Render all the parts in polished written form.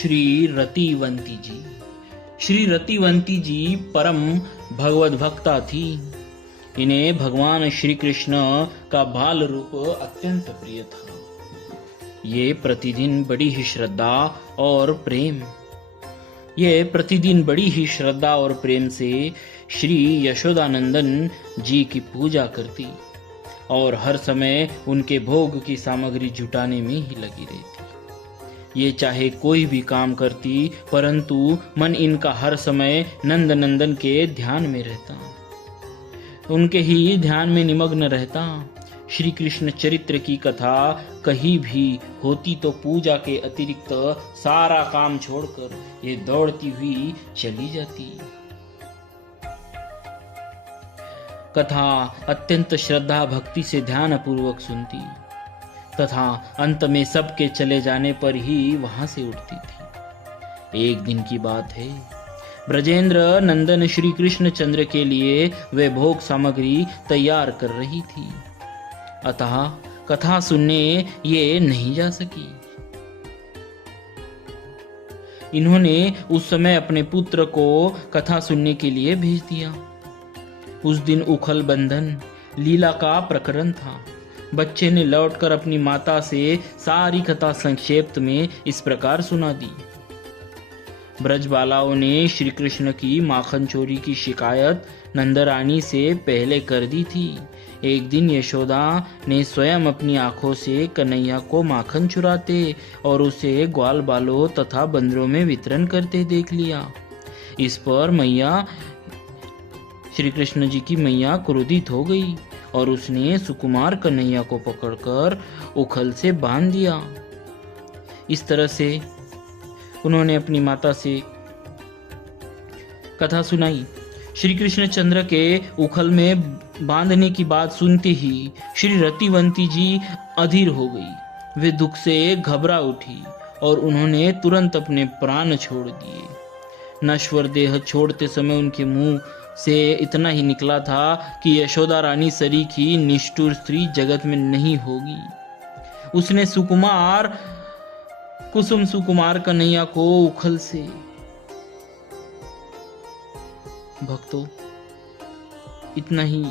श्री रतिवंती जी। श्री रतिवंती जी परम भगवत भक्ता थी। इन्हें भगवान श्री कृष्ण का बाल रूप अत्यंत प्रिय था। ये प्रतिदिन बड़ी ही श्रद्धा और प्रेम से श्री यशोदानंदन जी की पूजा करती और हर समय उनके भोग की सामग्री जुटाने में ही लगी रहती। ये चाहे कोई भी काम करती, परंतु मन इनका हर समय नंद नंदन के ध्यान में रहता, उनके ही ध्यान में निमग्न रहता। श्री कृष्ण चरित्र की कथा कहीं भी होती तो पूजा के अतिरिक्त सारा काम छोड़कर ये दौड़ती हुई चली जाती। कथा अत्यंत श्रद्धा भक्ति से ध्यान पूर्वक सुनती तथा अंत में सबके चले जाने पर ही वहां से उठती थी। एक दिन की बात है, ब्रजेंद्र नंदन श्री कृष्ण चंद्र के लिए वे भोग सामग्री तैयार कर रही थी, अतः कथा सुनने ये नहीं जा सकी। इन्होंने उस समय अपने पुत्र को कथा सुनने के लिए भेज दिया। उस दिन उखल बंधन लीला का प्रकरण था। बच्चे ने लौटकर अपनी माता से सारी कथा संक्षेप में इस प्रकार सुना दी। ब्रजबालाओं ने श्री कृष्ण की माखन चोरी की शिकायत नंदरानी से पहले कर दी थी। एक दिन यशोदा ने स्वयं अपनी आंखों से कन्हैया को माखन चुराते और उसे ग्वाल बालों तथा बंदरों में वितरण करते देख लिया। इस पर मैया श्री कृष्ण जी की मैया क्रोधित हो गई और उसने सुकुमार कन्हैया को पकड़कर उखल से बांध दिया। इस तरह से उन्होंने अपनी माता से कथा सुनाई। श्री कृष्ण चंद्र के उखल में बांधने की बात सुनते ही श्री रतिवंती जी अधीर हो गई। वे दुख से घबरा उठी और उन्होंने तुरंत अपने प्राण छोड़ दिए। नश्वर देह छोड़ते समय उनके मुंह से इतना ही निकला था कि यशोदा रानी सरीखी निष्ठुर स्त्री जगत में नहीं होगी। उसने कुसुम सुकुमार कन्हैया को उखल से। भक्तों, इतना ही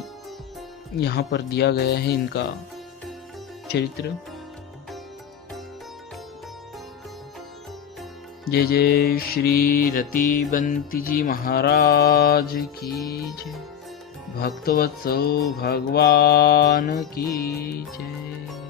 यहाँ पर दिया गया है इनका चरित्र। जय जय श्री रतिवंती जी महाराज की जय। भक्तवत्सल भगवान की जय।